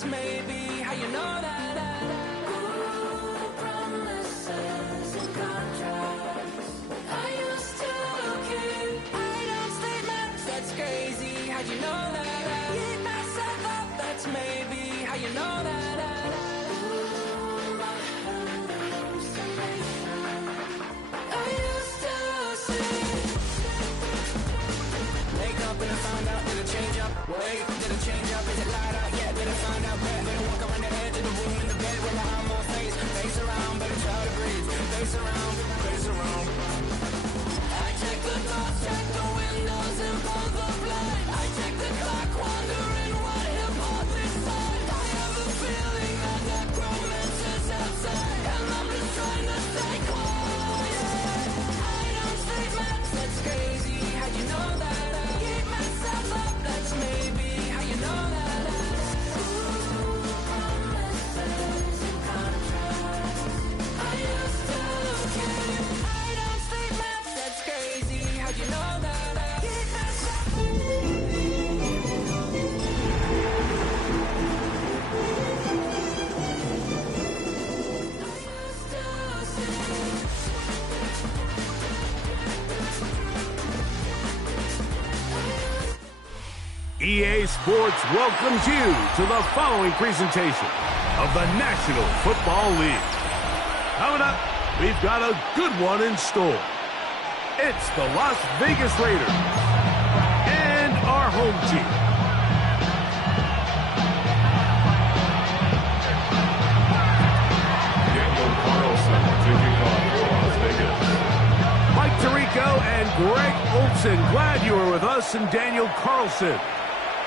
that's maybe how you know that. Promises and contracts. I used to keep. I don't statements. That's crazy. How'd you know that? Keep myself up. That's maybe how you know that. My hallucination. I used to see. Wake up and I found out, did it change up? Wait, did it change up? Is it light out? Yeah, did it find out? Better walk around the edge of the room in the bed with my arm on face. Face around, better try to breathe. Face around, face around. I check the doors, check the windows and pull the blind. I check the clock, wondering what hip-hop is like. I have a feeling that necromancer's outside, and I'm just trying to stay quiet. I don't state maps, that's crazy. How'd you know that? Keep myself up, that's maybe how you know that. Promises and contracts. I used to keep. I don't state maps, that's crazy. How'd you know that? Keep myself. EA Sports welcomes you to the following presentation of the National Football League. Coming up, we've got a good one in store. It's the Las Vegas Raiders and our home team. Daniel Carlson taking off for Las Vegas. Mike Tirico and Greg Olson, glad you are with us, and Daniel Carlson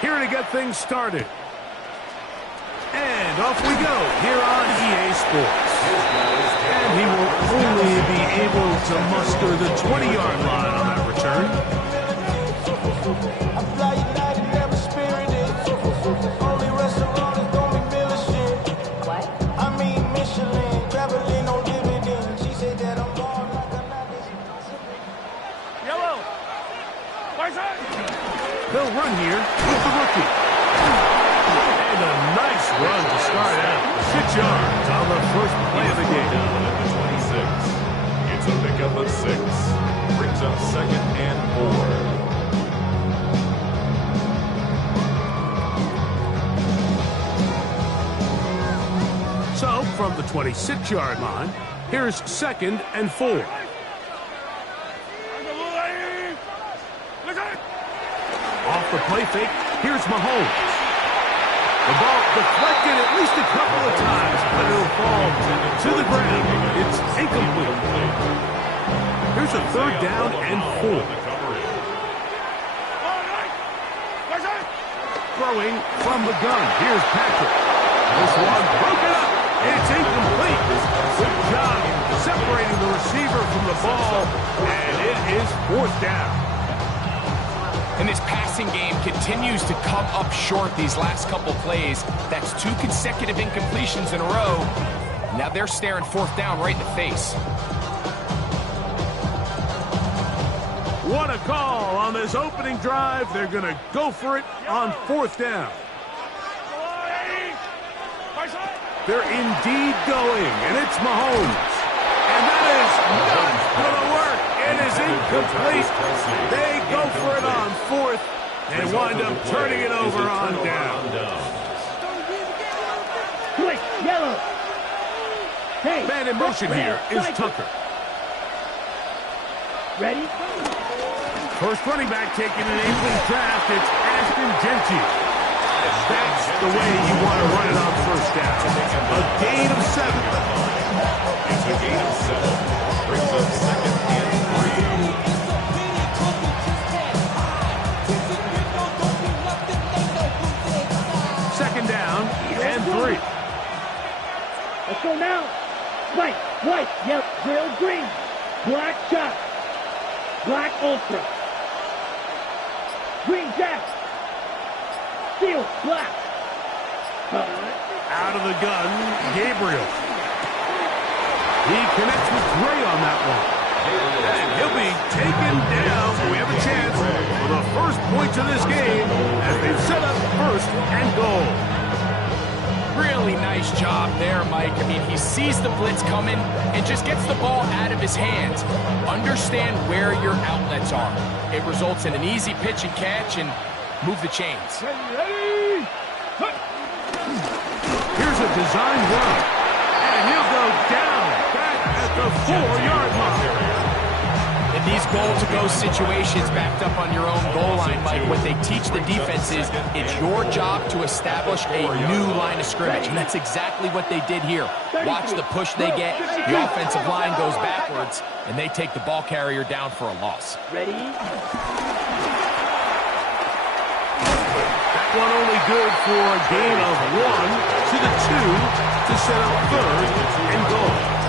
here to get things started. And off we go here on EA Sports. And he will only be able to muster the 20-yard line on that return. I fly United, never spirited. Only restaurant is gonna be Miller shit. What? I mean Michelin, traveling on dividends. She said that I'm born like a Yellow. They'll run here with the rookie. And a nice run to start out. 6 yards on the first play of the game. Down at the 26. It's a pickup of 6. Brings up 2nd and 4. So, from the 26-yard line, here's 2nd and 4. Off the play fake, here's Mahomes. The ball deflected at least a couple of times, but it'll fall to the ground. It's incomplete. Here's a 3rd down and 4. Throwing from the gun. Here's Patrick. This one broken up. It's incomplete. Good job separating the receiver from the ball, and it is 4th down. And this passing game continues to come up short these last couple plays. That's 2 consecutive incompletions in a row. Now they're staring 4th down right in the face. What a call on this opening drive. They're going to go for it on 4th down. They're indeed going, and it's Mahomes. And that is not going to work. It is incomplete. They go for it on 4th and wind up turning it over on down. Quick, yellow. Hey. Man in motion here is Tucker. Ready? First running back taking an April draft, it's Ashton Genty. That's the way you want to run it on 1st down. A gain of 7. It's a gain of 7. Brings up 2nd and 3. 2nd down and 3. Let's go now. White, yellow, grill, green. Black shot. Black ultra. Green jack. Steel, black. Out of the gun, Gabriel. He connects with Gray on that one. And he'll be taken down. We have a chance for the first points of this game as they set up 1st and goal. Really nice job there, Mike. I mean, he sees the blitz coming and just gets the ball out of his hands. Understand where your outlets are. It results in an easy pitch and catch and move the chains. Ready? Here's a design run. And he'll go down back at the 4-yard line. In these goal-to-go situations backed up on your own goal line, Mike, what they teach the defense is it's your job to establish a new line of scrimmage, and that's exactly what they did here. Watch the push they get. The offensive line goes backwards, and they take the ball carrier down for a loss. Ready? That one only good for a gain of 1 to the 2 to set up 3rd and goal.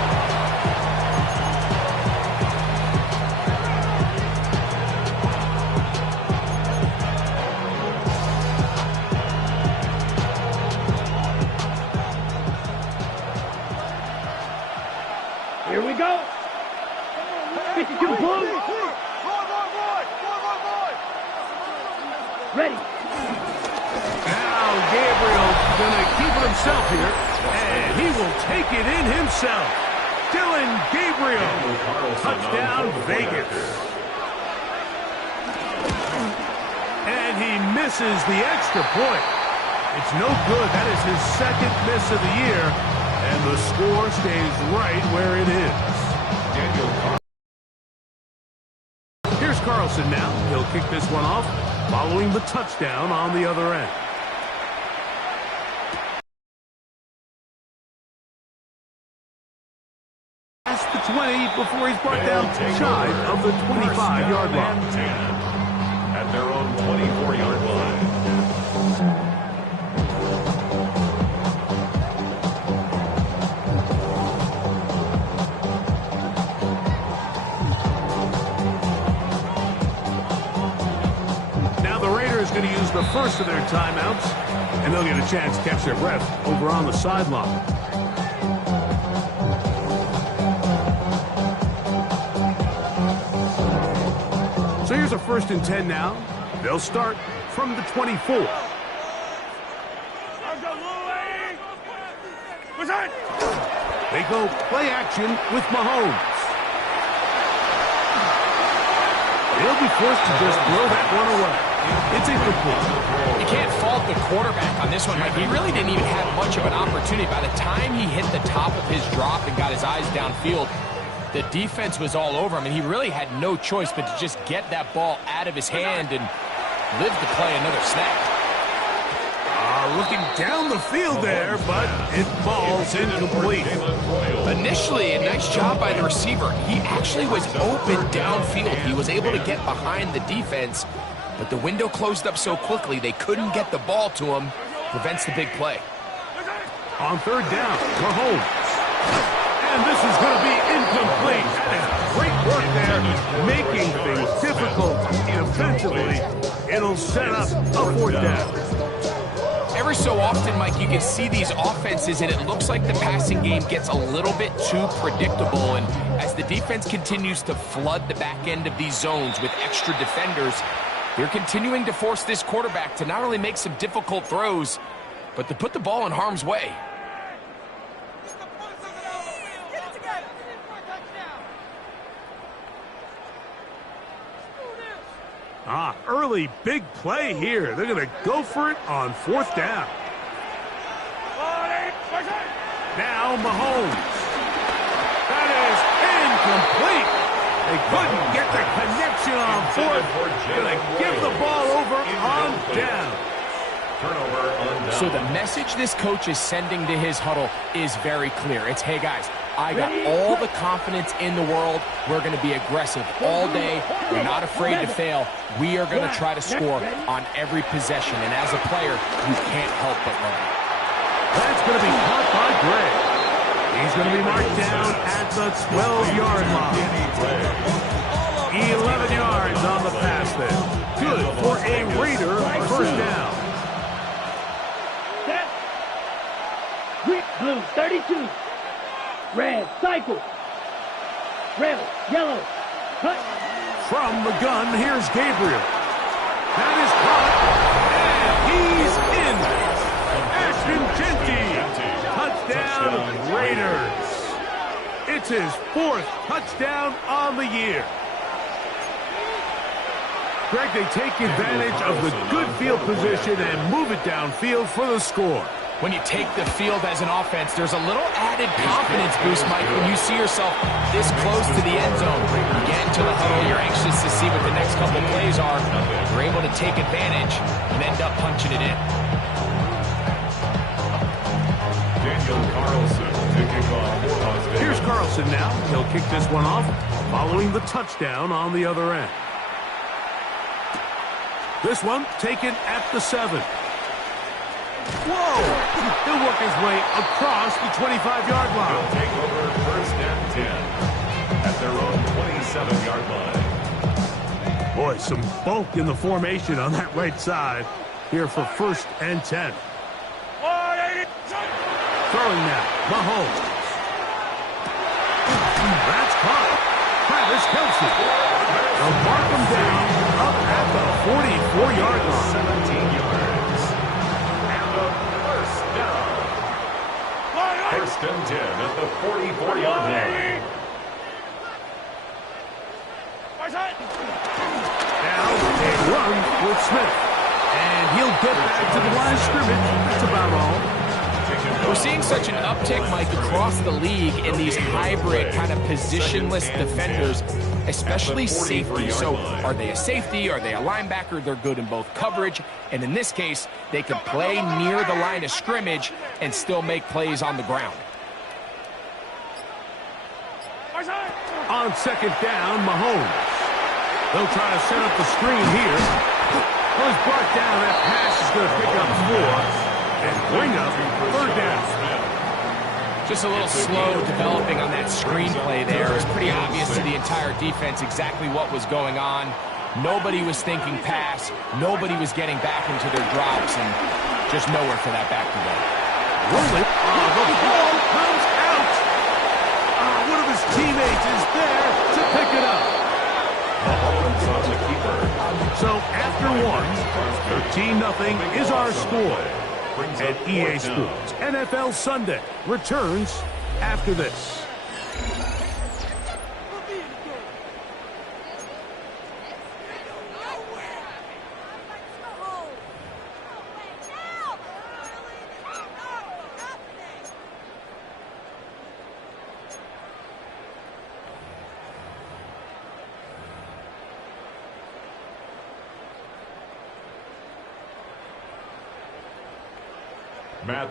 Here we go. 52 Blues. Ready. Now Gabriel's going to keep it himself here, and he will take it in himself. Dillon Gabriel, touchdown Vegas. And he misses the extra point. It's no good. That is his 2nd miss of the year, and the score stays right where it is. Here's Carlson now. He'll kick this one off, following the touchdown on the other end. Past the 20 before he's brought down shy of the 25-yard line. At their own 24-yard line. Now the Raiders going to use the first of their timeouts, and they'll get a chance to catch their breath over on the sideline. So here's a 1st and 10 now. They'll start from the 24. They go play action with Mahomes. He'll be forced to just throw that one away. It's incomplete. You can't fault the quarterback on this one, Mike. He really didn't even have much of an opportunity. By the time he hit the top of his drop and got his eyes downfield, the defense was all over him, and he really had no choice but to just get that ball out of his hand and live to play another snap. Looking down the field there, but it falls incomplete. Initially, a nice job by the receiver. He actually was open downfield. He was able to get behind the defense, but the window closed up so quickly they couldn't get the ball to him. Prevents the big play. On 3rd down, Mahomes. And this is going to be incomplete. That is great work there, making things difficult defensively. It'll set up a 4th down. Every so often, Mike, you can see these offenses, and it looks like the passing game gets a little bit too predictable. And as the defense continues to flood the back end of these zones with extra defenders, they're continuing to force this quarterback to not only make some difficult throws, but to put the ball in harm's way. Early big play here. They're going to go for it on 4th down. Now Mahomes. That is incomplete. They couldn't get the connection on 4th. Going to give the ball over on down. Turnover on down. So the message this coach is sending to his huddle is very clear. It's, hey guys, I got all the confidence in the world. We're going to be aggressive all day. We're not afraid to fail. We are going to try to score on every possession. And as a player, you can't help but learn. That's going to be caught by Gray. He's going to be marked down at the 12-yard line. 11 yards on the pass there. Good for a Raider 1st down. Set. Blue 32. Red, cycle. Red, yellow, cut. From the gun, here's Gabriel. That is caught, and he's in. Ashton Jeanty That's his 4th touchdown on the year. Greg, they take advantage of the good field position and move it downfield for the score. When you take the field as an offense, there's a little added confidence boost, Mike, when you see yourself this close to the end zone. You get into the huddle, you're anxious to see what the next couple plays are. You're able to take advantage and end up punching it in. Daniel Carlson to kick off for Las Vegas. Here's Carlson now. He'll kick this one off following the touchdown on the other end. This one taken at the 7. Whoa! He'll work his way across the 25-yard line. He'll take over 1st and 10 at their own 27-yard line. Boy, some bulk in the formation on that right side here for 1st and 10. Throwing now, Mahomes. That's caught. Travis Kelce. They'll mark him down up at the 44-yard line. 17 yards. And a 1st down. 1st and 10 at the 44-yard line. Now a run with Smith. And he'll get back to the line of scrimmage. That's about all. We're seeing such an uptick, Mike, across the league in these hybrid kind of positionless defenders, especially safety. So are they a safety? Are they a linebacker? They're good in both coverage. And in this case, they can play near the line of scrimmage and still make plays on the ground. On 2nd down, Mahomes. They'll try to set up the screen here. Well, he's brought down. That pass is going to pick up 4 and bring up 3rd down. Just a little slow developing on that screenplay there. It's pretty obvious to the entire defense exactly what was going on. Nobody was thinking pass. Nobody was getting back into their drops, and just nowhere for that back to go. Rolling. The ball comes out. One of his teammates is there to pick it up. Mahomes on the keeper. So after 1, 13-0 is our score. And EA Sports NFL Sunday returns after this.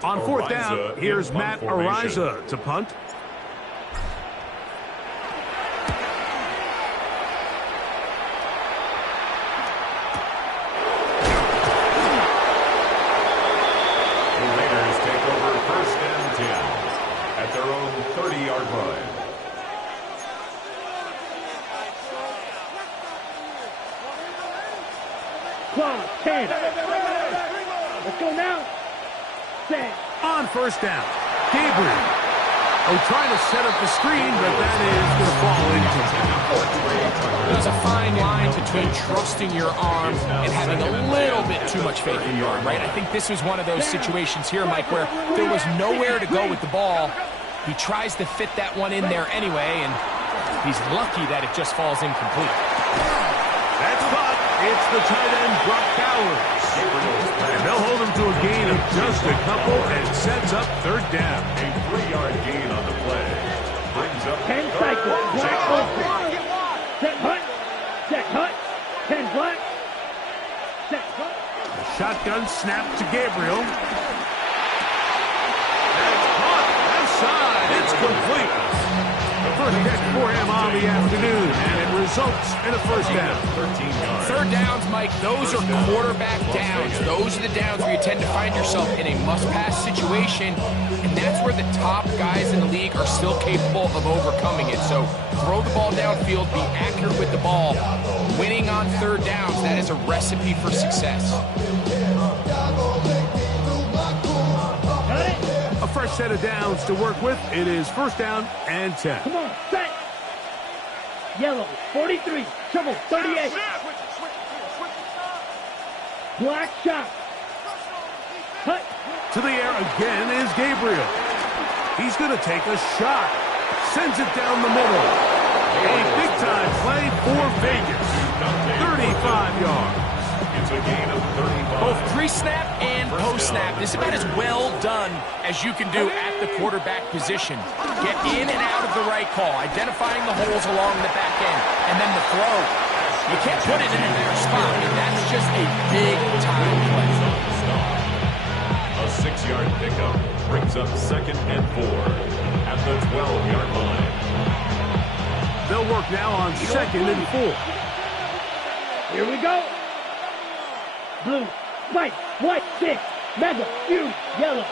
On 4th down, here's Matt Araiza to punt. The Raiders take over 1st and 10 at their own 30-yard line. Clock, 10. Let's go now. Set. On 1st down, Gabriel. Trying to set up the screen, but that is going to fall into. There's a fine line between trusting your arm and having a little bit too much faith in your arm, right? I think this was one of those situations here, Mike, where there was nowhere to go with the ball. He tries to fit that one in there anyway, and he's lucky that it just falls incomplete. That's caught. It's the tight end, Brock Bowers. And they'll hold him to a gain of just a couple and sets up 3rd down. A 3-yard gain on the play. Brings up 10 cycle. Black open. Set hunt. Set hunt. 10 black. Set hunt. The shotgun snap to Gabriel. That's caught. Left side. It's complete. The first catch for him on the afternoon, and it results in a 1st down. 13 yards. 3rd downs, Mike, those are quarterback downs. Those are the downs where you tend to find yourself in a must-pass situation, and that's where the top guys in the league are still capable of overcoming it. So throw the ball downfield, be accurate with the ball. Winning on 3rd downs, that is a recipe for success. A fresh set of downs to work with. It is 1st down and 10. Come on, set. Yellow, 43. Trouble, 38. Black shot. Hut. To the air again is Gabriel. He's going to take a shot. sends it down the middle. A big-time play for Vegas. 35 yards. It's a gain of 35. Both pre-snap and post-snap, this is about as well done as you can do at the quarterback position. Get in and out of the right call, identifying the holes along the back end, and then the throw. You can't put it in a better spot. I mean, that's just a big-time play. A 6-yard pickup brings up 2nd and 4 at the 12-yard line. They'll work now on 2nd and 4. Here we go. Blue, white, 6, mega, huge, yellow.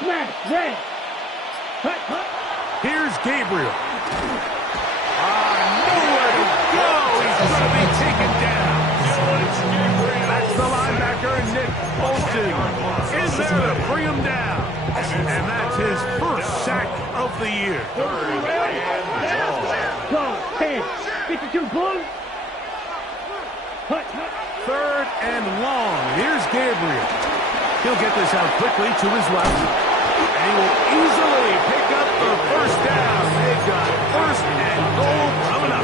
Smash, red. Cut. Here's Gabriel. Nowhere to go. He's going to be taken down. That's the linebacker, Nick Bolton. In there to bring him down. And that's his first sack of the year. Go, 10, 52 Blue. Cut. 3rd and long. Here's Gabriel. He'll get this out quickly to his left. And he will easily pick up the first down. They've got 1st and goal coming up.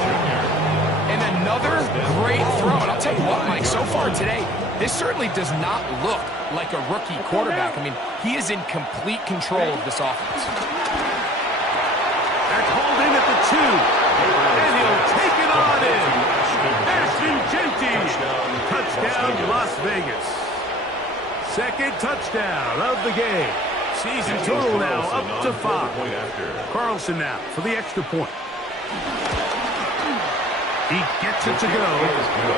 And another great throw. And I'll tell you what, Mike, so far today, this certainly does not look like a rookie quarterback. I mean, he is in complete control of this offense. That's hauled in at the 2. And he'll take it on in. Ashton Genty. Touchdown, Las Vegas. 2nd touchdown of the game. Season total now up to 5. Carlson now for the extra point. He gets it to go.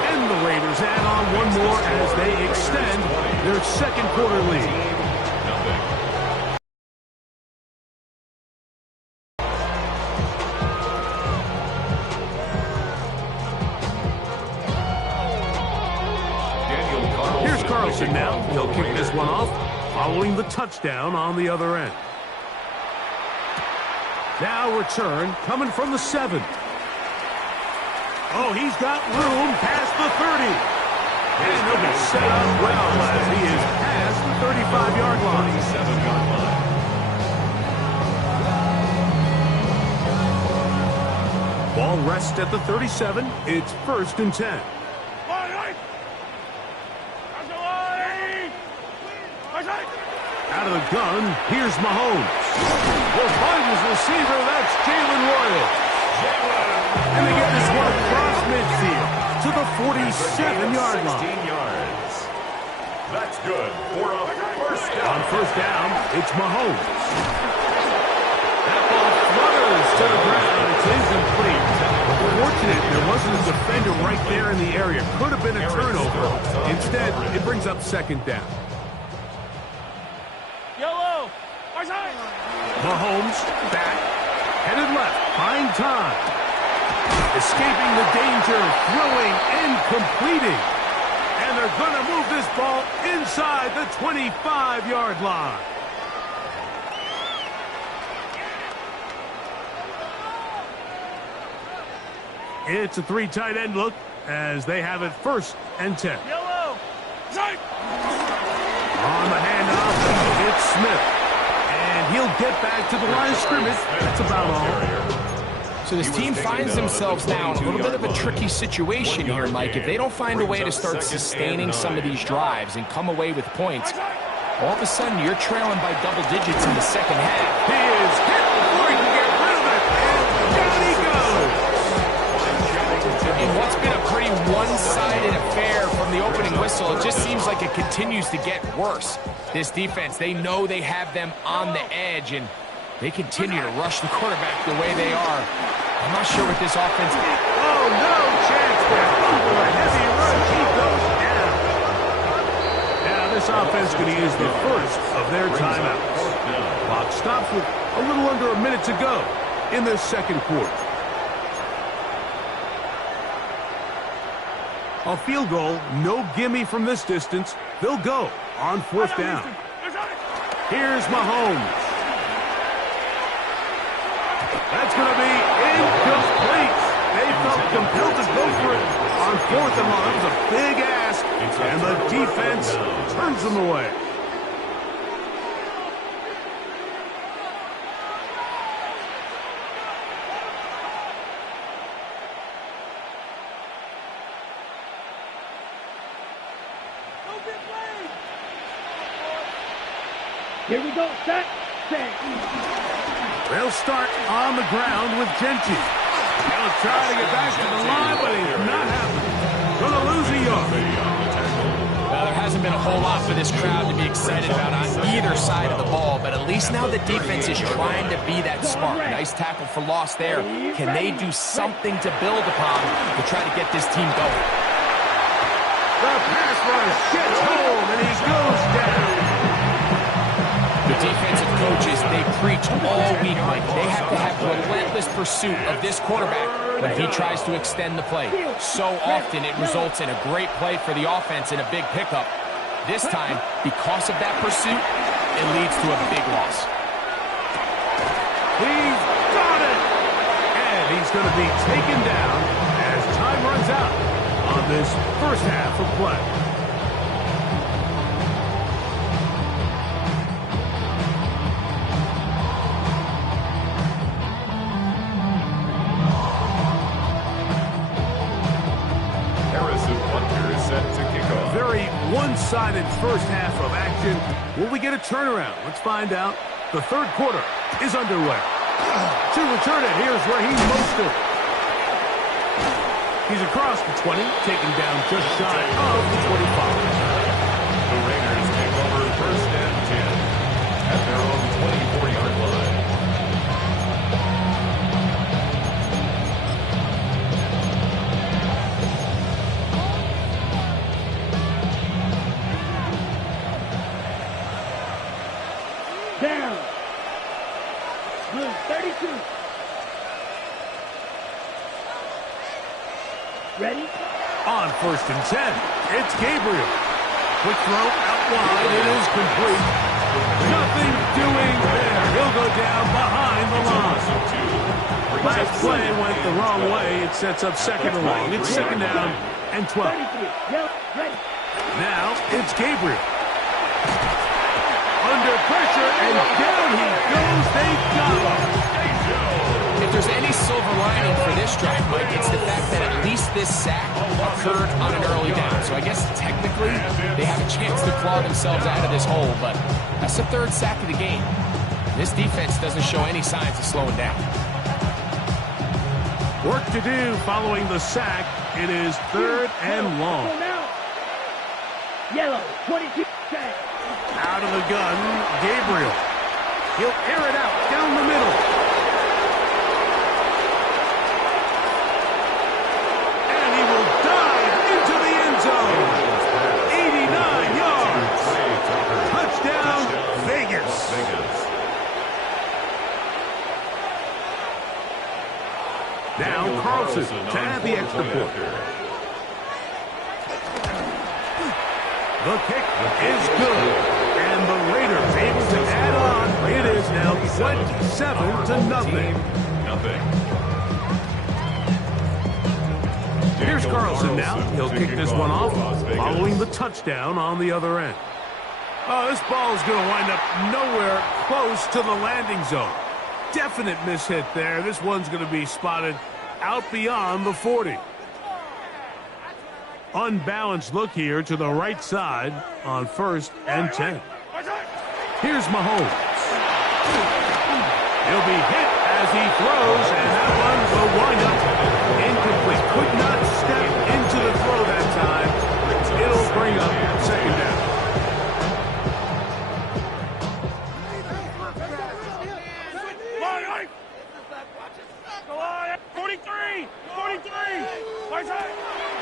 And the Raiders add on one more as they extend their 2nd quarter lead. Here's Carlson now. He'll kick this one off, following the touchdown on the other end. Now return coming from the 7. Oh, he's got room past the 30. And he'll be set up well as he is past the 35-yard line. 7-yard line. Ball rests at the 37. It's 1st and 10. Out of the gun, here's Mahomes. Will find his receiver, that's Jalen Royal. And they get this one across midfield to the 47-yard line. 16 yards. That's good for a first down. On 1st down, it's Mahomes. That ball flutters to the ground. It's incomplete. Fortunate there wasn't a defender right there in the area. Could have been a turnover. Instead, it brings up 2nd down. Mahomes back, headed left, buying time. Escaping the danger, throwing and completing. And they're going to move this ball inside the 25-yard line. It's a 3 tight end look as they have it 1st and 10. On the handoff, it's Smith. And he'll get back to the line of scrimmage. That's about all. So this team finds themselves now in a little bit of a tricky situation here, Mike. If they don't find a way to start sustaining some of these drives and come away with points, all of a sudden you're trailing by double digits in the 2nd half. He is hit before he can get rid of it. And down he goes. In what's been a pretty one-sided affair from the opening whistle, it just seems like it continues to get worse. This defense, they know they have them on the edge, and they continue to rush the quarterback the way they are. I'm not sure what this offense is. Oh, no chance for over a heavy rush. He goes down. Now this offense going to use the first of their timeouts. Clock stops with a little under a minute to go in the 2nd quarter. A field goal, no gimme from this distance. They'll go on 4th down. Here's Mahomes. That's going to be incomplete. They felt compelled to go for it on 4th and long. It was a big ask, and the defense turns them away. Here we go. Set. Set. They'll start on the ground with Genchi. He'll try to get back to the line, but he's not happening. Gonna lose a yard. Well, there hasn't been a whole lot for this crowd to be excited about on either side of the ball, but at least now the defense is trying to be that spark. Nice tackle for loss there. Can they do something to build upon to try to get this team going? The pass rush gets home, and he goes down. The defensive coaches, they preach all week, Mike. They have to have relentless pursuit of this quarterback when he tries to extend the play. So often it results in a great play for the offense and a big pickup. This time, because of that pursuit, it leads to a big loss. He's got it! And he's going to be taken down as time runs out on this first half of play. Very one-sided first half of action. Will we get a turnaround? Let's find out. The third quarter is underway. To return it, here's Raheem Mostert. He's across the 20, taken down just shy of the 25. The Raiders take over first and 10 at their own 24-yard line. Down. Blue 32. Ready? On first and 10, it's Gabriel. Quick throw out wide. It is complete. Nothing doing there. He'll go down behind the line. Last play went the wrong way. It sets up second and long. It's second down and 12. 33. Yep. Ready. Now it's Gabriel. Under pressure, and down he goes. They got him. If there's any silver lining for this drive, Mike, it's the fact that at least this sack occurred on an early down. So I guess technically they have a chance to claw themselves out of this hole, but that's the third sack of the game. This defense doesn't show any signs of slowing down. Work to do following the sack. It is third and long. Yellow 22. Sack. Out of the gun, Gabriel. He'll air it out down the middle. And he will dive into the end zone. 89 yards. Touchdown, Vegas. Now Carlson to add the extra point. The kick is good, and the Raiders able to add on. It is now 27-0. Here's Carlson now. He'll kick this one off, following the touchdown on the other end. Oh, this ball is going to wind up nowhere close to the landing zone. Definite mishit there. This one's going to be spotted out beyond the 40. Unbalanced look here to the right side on first and 10. Here's Mahomes. He'll be hit as he throws, and that one will wind up incomplete. Could not step into the throw that time. It'll bring up second down.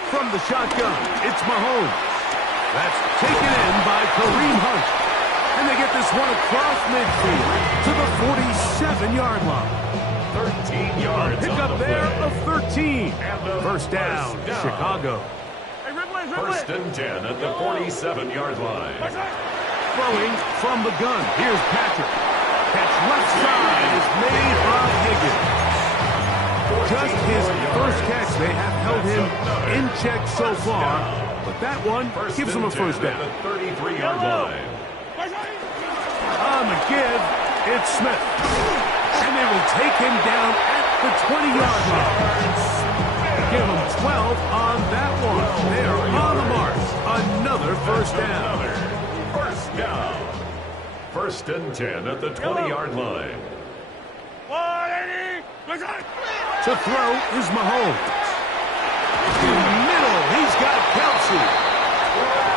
From the shotgun, it's Mahomes. That's taken in by Kareem Hunt. And they get this one across midfield to the 47-yard line. 13 yards. Pick up there of 13. First down, Chicago. First and 10 at the 47-yard line. Throwing from the gun. Here's Patrick. Catch left side is made by Higgins. Just his first catch. They have held him in check so far, but that one gives him a first down. At the 33-yard line. On the give, it's Smith. And they will take him down at the 20-yard line. Give him 12 on that one. They are on the march. Another first down. First down. 1st and 10 at the 20-yard line. To throw is Mahomes. To the middle, he's got Kelsey.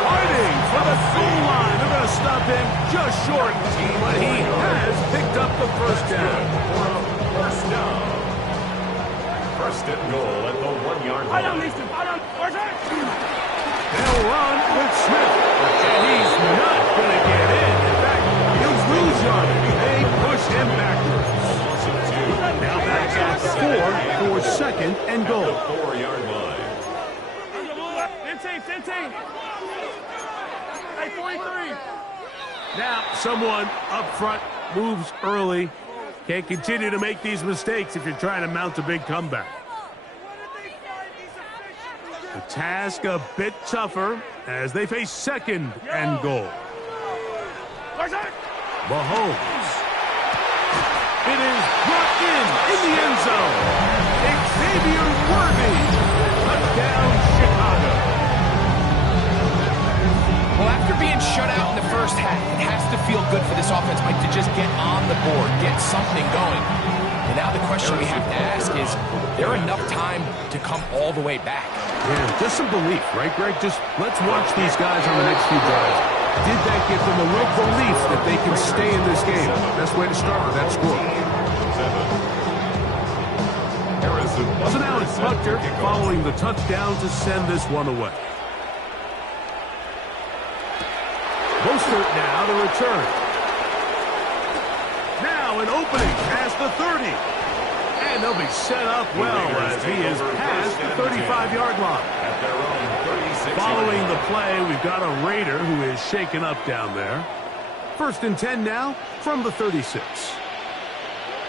Fighting for the goal line. They're going to stop him just short, but he has picked up the first down. First down. 1st and goal at the 1-yard line. They'll run with Smith, and he's not going to get in. In fact, he'll lose yardage. They push him backwards. Now that's at 4 for 2nd and goal. 4-yard line. 15. Hey, 43. Now someone up front moves early. Can't continue to make these mistakes if you're trying to mount a big comeback. The task a bit tougher as they face 2nd and goal. Mahomes. It is brought in the end zone. Xavier Worthy. Touchdown, Chicago. Well, after being shut out in the first half, it has to feel good for this offense, Mike, to just get on the board, get something going. And now the question we have to ask is there enough time to come all the way back? Yeah, just some belief, right, Greg? Just let's watch these guys on the next few drives. Did that give them a little belief that they can stay in this game? Best way to start with that score. So now it's Butker following the touchdown to send this one away. Mostert now to return. Now an opening past the 30. And they'll be set up well as he is past the 35-yard line. Following the play, we've got a Raider who is shaken up down there. 1st and 10 now from the 36.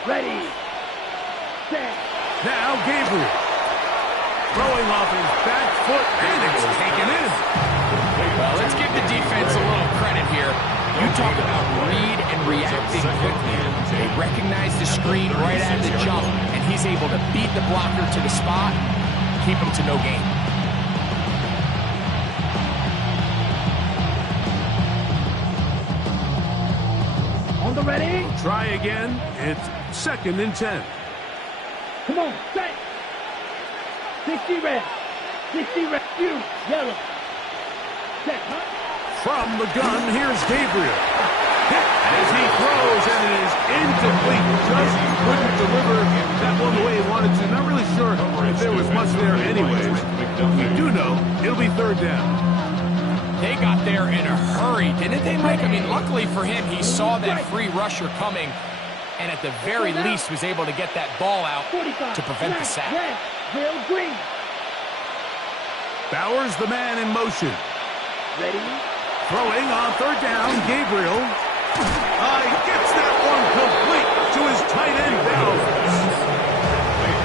Ready. Set. Now Gabriel. Throwing off his back foot, and it's taken in. Well, let's give the defense a little credit here. You talk about read and reacting quickly. They recognize the screen right out of the jump, and he's able to beat the blocker to the spot, keep him to no gain. On the ready. Try again. It's 2nd and 10. Come on, set. 60 red. 60 red. You, yellow. Set, huh? From the gun, here's Gabriel. Hit as he throws, and it is incomplete. Just couldn't deliver that one the way he wanted to. Not really sure if there was much there anyways. We do know it'll be 3rd down. They got there in a hurry, didn't they, Mike? I mean, luckily for him, he saw that free rusher coming, and at the very least was able to get that ball out to prevent the sack. Red, real green. Bowers the man in motion. Ready. Throwing on 3rd down, Gabriel. He gets that one complete to his tight end, Bowers.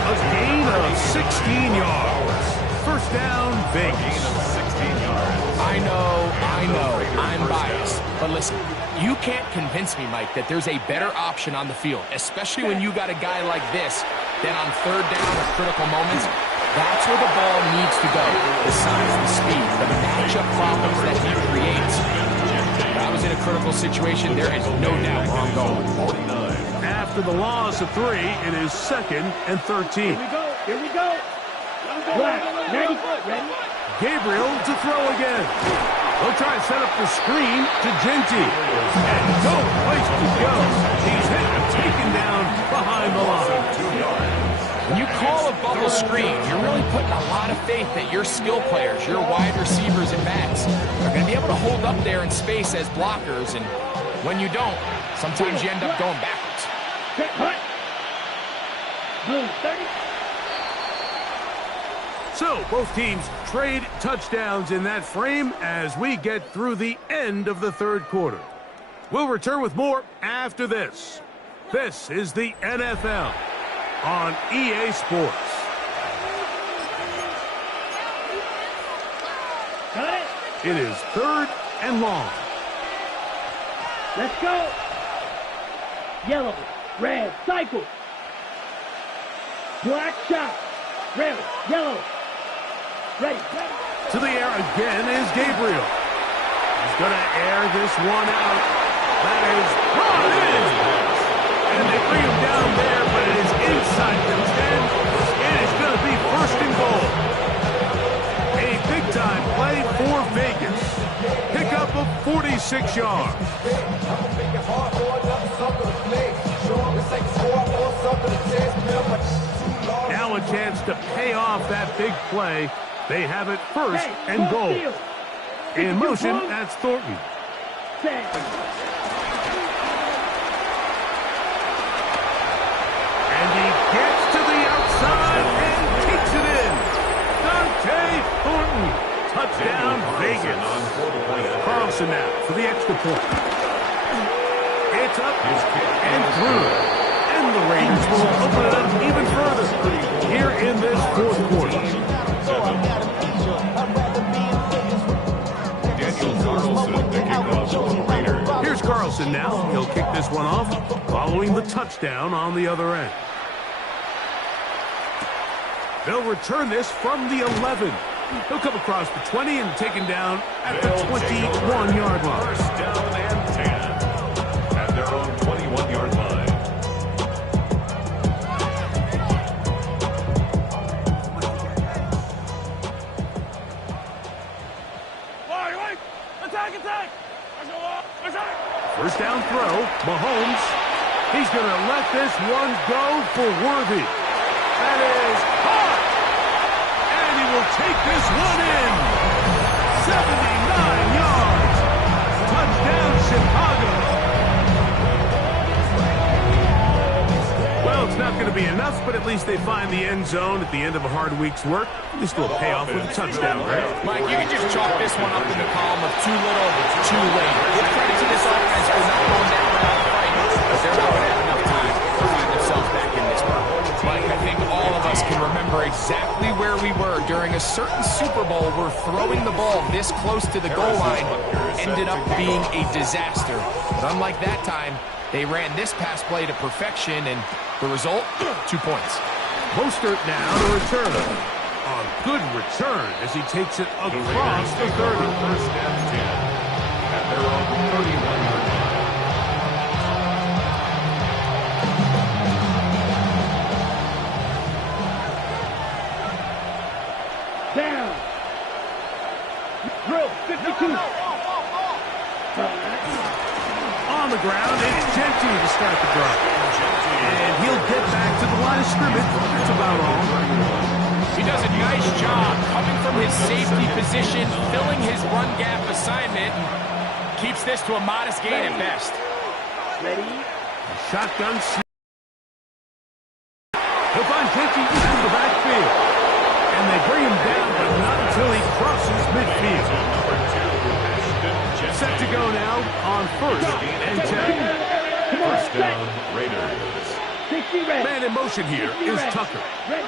A gain of 16 yards. 1st down, Vegas. I know, I'm biased. But listen, you can't convince me, Mike, that there's a better option on the field, especially when you got a guy like this, that on 3rd down or critical moments, that's where the ball needs to go. The size, the speed, the matchup problems that he creates. If I was in a critical situation, there is no doubt where I'm going. After the loss of 3, it is 2nd and 13. Here we go. Black, 90, ready. Gabriel to throw again. They'll try to set up the screen to Genty. And no place to go. He's hit and taken down behind the line. When you call a bubble screen, you're really putting a lot of faith that your skill players, your wide receivers and backs, are going to be able to hold up there in space as blockers. And when you don't, sometimes you end up going backwards. Cut. Blue, 30. So, both teams trade touchdowns in that frame as we get through the end of the 3rd quarter. We'll return with more after this. This is the NFL on EA Sports. Got it. It is 3rd and long. Let's go. Yellow, red, cycle. Black shot. Red, yellow. Ready. To the air again is Gabriel. going to air this one out. That is brought in. And they bring him down there, but it is inside the 10. It is going to be first and goal. A big-time play for Vegas. Pickup of 46 yards. Now a chance to pay off that big play. They have it first and goal. In motion, that's Thornton. And he gets to the outside and takes it in. Dante Thornton. Touchdown, Vegas. Carlson now for the extra point. It's up and through. And the Raiders will open it up even further here in this fourth quarter. Here's Carlson now. He'll kick this one off following the touchdown on the other end. They'll return this from the 11. He'll come across the 20 and taken down at the 21-yard line. First down and 10 at their own 21-yard line. First down throw, Mahomes. He's going to let this one go for Worthy. That is hot. And he will take this one in. 79 yards. Touchdown, Chicago. Well, it's not going to be enough, but at least they find the end zone at the end of a hard week's work. This will pay off with a touchdown, right? Mike, you can just chalk this one up in the column of too little, too late. Give credit to this offense for not going down without a fight, but they're not going to have enough time to find themselves back in this one. Mike, I think all of us can remember exactly where we were during a certain Super Bowl where throwing the ball this close to the goal line ended up being a disaster. But unlike that time, they ran this pass play to perfection, and the result, 2 points. Mostert now to return. A good return as he takes it across the 30. First and 10 at their own 31-yard line. Down. Drill, 52. On the ground, it's Gentry to start the drive. And he'll get back to the line of scrimmage. That's about all. He does a nice job coming from his safety position, filling his run gap assignment, and keeps this to a modest gain at best. Ready? Shotgun. He'll find Gentry in the backfield. And they bring him down, but not until he crosses midfield. Set to go now on first and 10. First down, Raiders. 60 ready. Man in motion here is Tucker. Ready.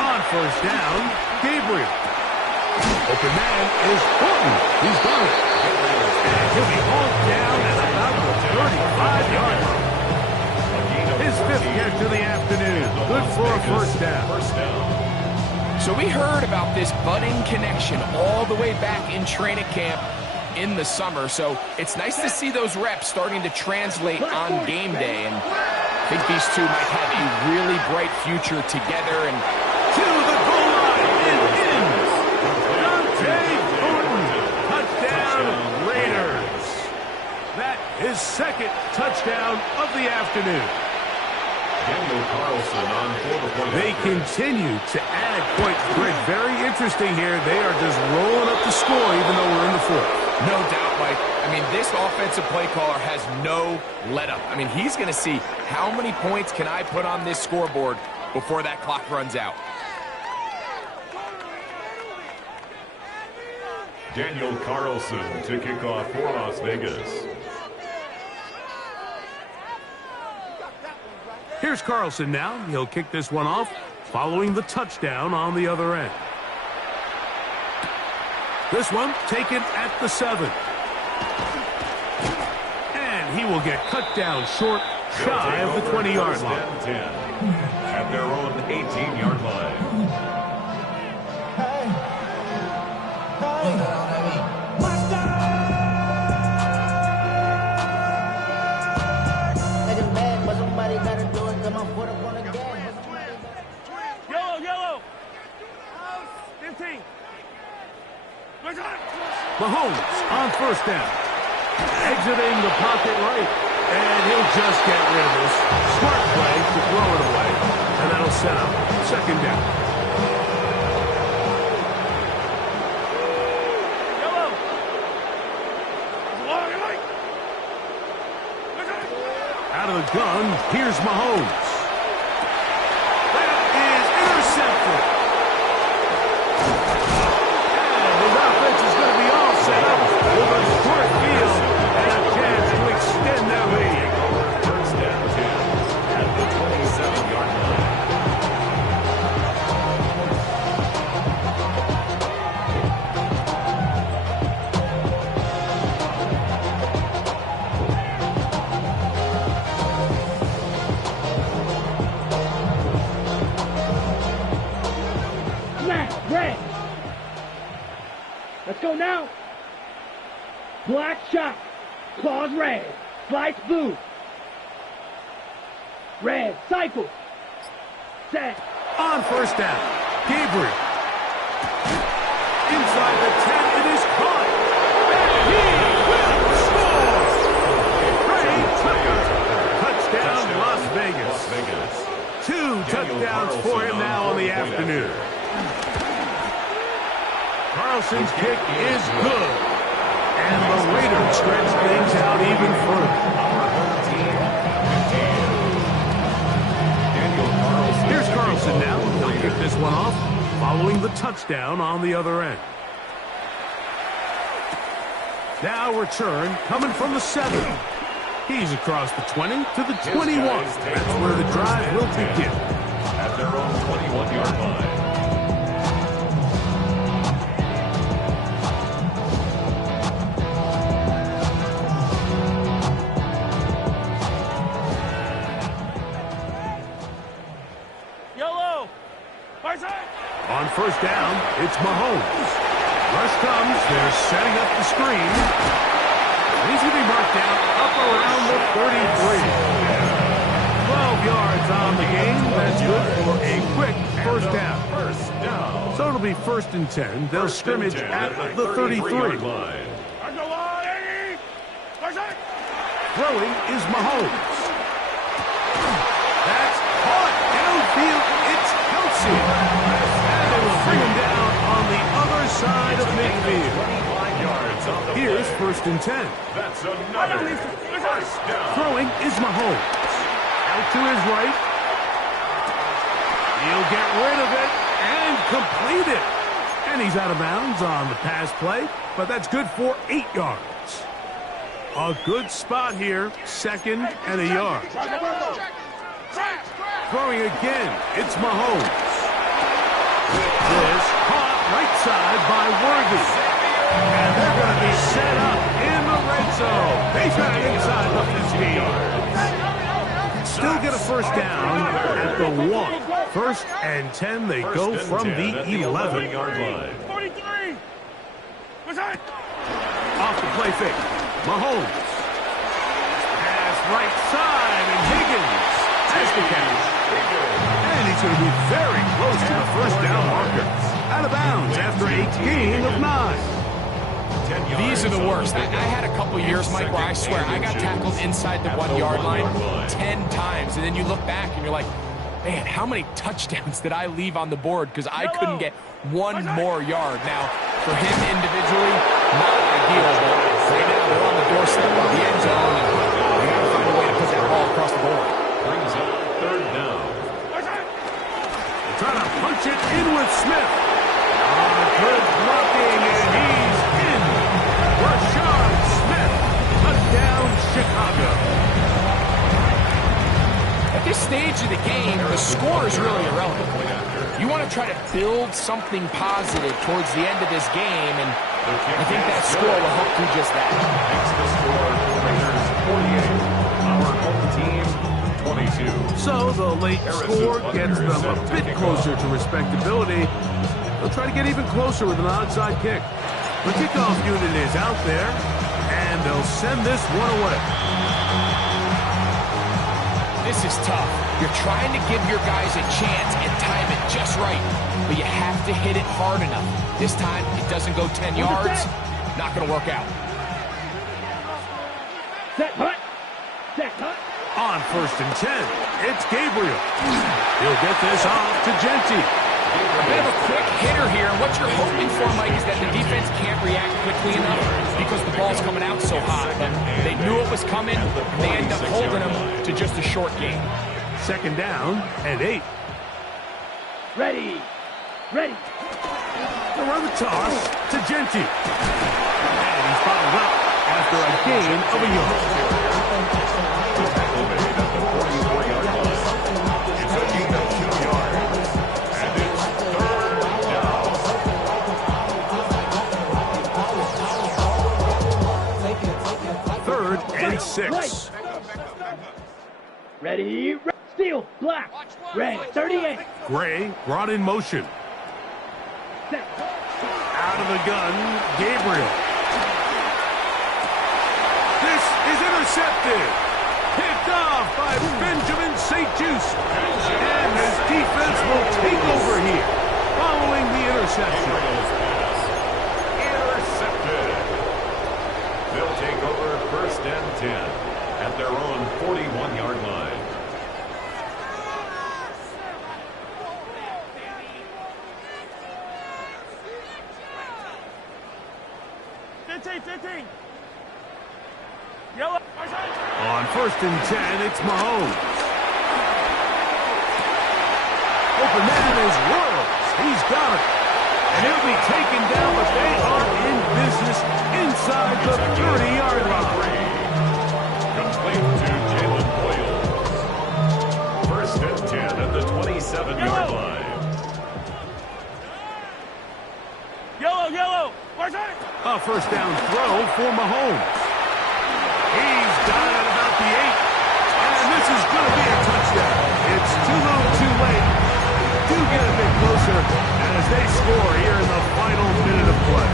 On first down, Gabriel. Open man is Thornton. He's done it. And he'll be hauled down at about the 35-yard line. His fifth catch of the afternoon. Good for a first down. First down. So we heard about this budding connection all the way back in training camp in the summer. So it's nice to see those reps starting to translate on game day. And I think these two might have a really bright future together. And to the goal line and in. Dante Thornton. Touchdown, Raiders. That is second touchdown of the afternoon. Daniel Carlson on for the point. They continue to add points. Greg, very interesting here. They are just rolling up the score even though we're in the fourth. no doubt, Mike, I mean, this offensive play caller has no let-up. I mean, he's going to see how many points can I put on this scoreboard before that clock runs out. Daniel Carlson to kick off for Las Vegas. Here's Carlson now. He'll kick this one off following the touchdown on the other end. This one taken at the 7. And he will get cut down short, shy of the 20-yard line. 10 at their own 18-yard line. Watch out! Mahomes on first down. Exiting the pocket right. And he'll just get rid of this. Smart play to throw it away. And that'll set up second down. Out of the gun, here's Mahomes. That is intercepted. And his offense is going to be all set up with a short field and a chance to extend their lead. First down 2 at the 27-yard line. Red. Let's go now. Black shot. Claws red. Slides blue. Red. Cycle. Set. On first down, Gabriel. Inside the 10, it is caught. And he will score. Trey Tucker. Touchdown, Las Vegas. 2 touchdowns for him now on the afternoon. Carlson's kick is good. And the Raiders stretch things out even further. Here's Carlson now. He'll kick this one off, following the touchdown on the other end. Now return coming from the 7. He's across the 20 to the 21. That's where the drive will begin. At their own 21-yard line. On first down, it's Mahomes. Rush comes. They're setting up the screen. He's going to be marked down up around the 33. 12 yards on the game. That's good for a quick first down. So it'll be 1st and 10. They'll scrimmage at the 33. Throwing is Mahomes. That's caught downfield. It's Kelsey. Bring him down on the other side of midfield. Here's 1st and 10. That's another first down. Throwing is Mahomes. Out to his right. He'll get rid of it and complete it. And he's out of bounds on the pass play, but that's good for 8 yards. A good spot here, 2nd and a yard. Throwing again, it's Mahomes. This caught right side by Worthy. And they're going to be set up in the red zone. They got it inside the 15. Still get a first down at the 1. 1st and 10, they go from the 11-yard line. 43. Off the play fake. Mahomes. Pass right side, and Higgins has the catch. And he's going to be very close to the first down marker. Out of bounds after a gain of 9. These are the worst. I had a couple years, Mike, where I swear I got tackled inside the 1-yard line 10 times. And then you look back and you're like, man, how many touchdowns did I leave on the board because I couldn't get one more yard? Now, for him individually, not ideal, but right now they're on the doorstep of the end zone, and they got to find a way to put that ball across the board. Brings up 3rd down. Trying to punch it in with Smith. Good blocking, and he's in. Rashad Smith, touchdown Chicago. At this stage of the game, the score is really irrelevant. You want to try to build something positive towards the end of this game, and I think that score will help do just that. Makes the score Raiders 48, our home team 22. So the late score gets them a bit closer to respectability. They'll try to get even closer with an onside kick. The kickoff unit is out there, and they'll send this one away. This is tough. You're trying to give your guys a chance and time it just right, but you have to hit it hard enough. This time, it doesn't go 10 yards. Not going to work out. Set hut. Set hut. On 1st and 10, it's Gabriel. He'll get this off to Jeanty. A bit of a quick hitter here. What you're hoping for, Mike, is that the defense can't react quickly enough because the ball's coming out so hot. But they knew it was coming, and they end up holding them to just a short game. 2nd down and 8. Ready. Ready. They'll run the toss to Jeanty. And he's followed up after a gain of a yard. Tackle made at the 44-yard line. It's a gain of 2 yards. And it's 3rd down. 3rd and 6. Ready. Steal. Black. Red. 38. Gray brought in motion. Set. Out of the gun, Gabriel. This is intercepted. Picked off by Benjamin St-Juste. And his defense will take over here following the interception. Intercepted. They'll take over 1st and 10 at their own 41-yard line. On 1st and 10, it's Mahomes. Open man is Williams. He's got it. And he'll be taken down, but they are in business inside the 30-yard line. Complete to Jalen Boyle. 1st and 10 at the 27-yard line. Yellow. A 1st down throw for Mahomes. He's got it about the 8. And this is going to be a touchdown. It's too little too late. Do get a bit closer as they score here in the final minute of play.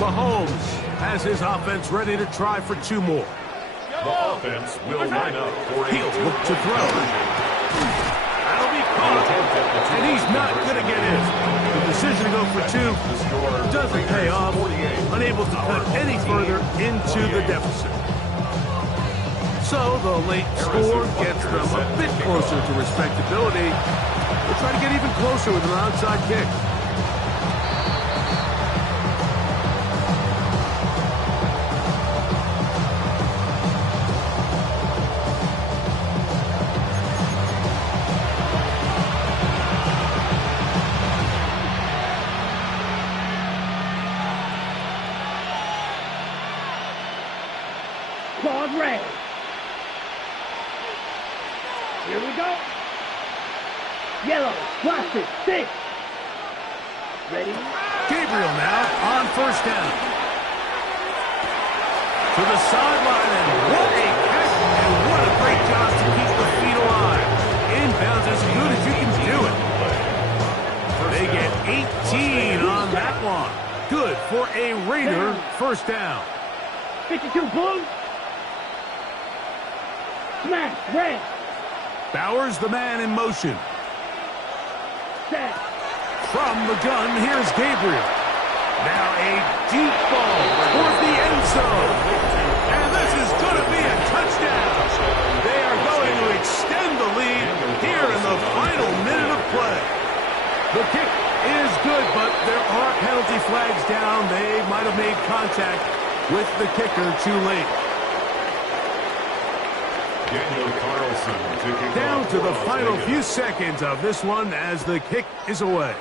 Mahomes has his offense ready to try for 2 more. The offense will line up for a He'll look to throw. That'll be caught. And he's not going to get in. The decision to go for 2 doesn't pay off. Unable to cut any further into the deficit. So the late score gets them a bit closer to respectability. They'll try to get even closer with an onside kick. Claude Ray. Here we go. Yellow. Plastic. 6. Ready. Gabriel now on 1st down. To the sideline, and what a catch, and what a great job to keep the feet alive. Inbounds as good as you can do it. They get 18 on that one. Good for a Raider 1st down. 52 blue. Smash. Red. Bowers the man in motion. Set. From the gun, here's Gabriel. Now a deep ball toward the end zone. And this is going to be a touchdown. They are going to extend the lead here in the final minute of play. The kick is good, but there are penalty flags down. They might have made contact with the kicker too late. Daniel Carlson to kick Down off to the for final Las few Vegas. seconds of this one as the kick is away.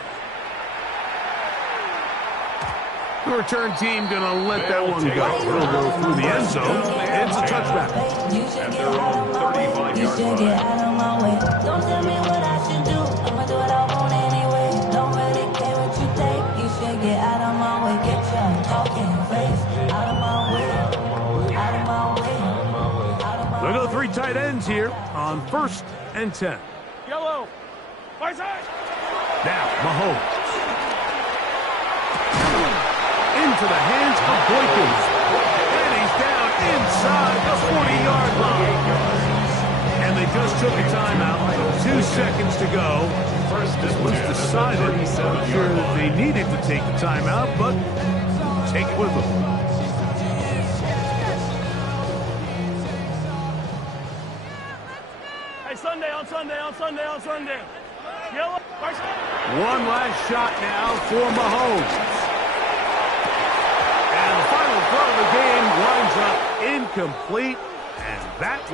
The return team going to let that one go. It'll go through the end zone. It's a touchback. At their own 35-yard Get line. out of my way. Don't tell me what I should do. I'ma do what I want anyway. Don't really care what you think. You should get out of my way. Get your talking face out of my way. Out of my way. Out of my way. They'll go 3 tight ends here on 1st and 10. Yellow. Far side. Now, Mahomes. Into the hands of Boykins. And he's down inside the 40-yard line. And they just took a timeout. 2 seconds to go. First This and was 10 at the decided. I'm 37-yard sure that line. they needed to take the timeout, but take it with them. Hey, Sunday on Sunday on Sunday on Sunday. Yellow. One last shot now for Mahomes. And the final throw of the game winds up incomplete, and that will